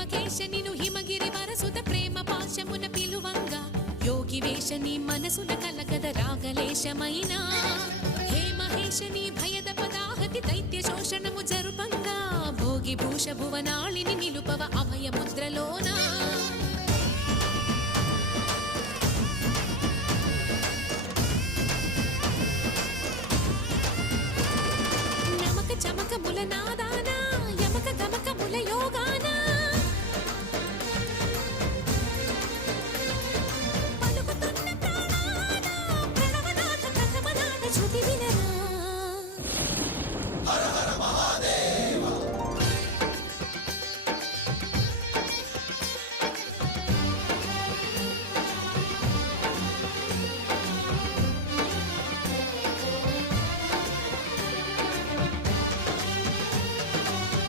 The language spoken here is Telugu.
హిమకేశ నిను హిమగిరి వరసుత ప్రేమ పాశమున పిలువంగా యోగి వేష నీ మనసున కలగద రాగలేశమైనా హే మహేశ నీ భయద పదాహతి దైత్య శోషణము జరుపంగా భోగి భూష భువనాళిని నిలుపవ అభయ ముద్రలోన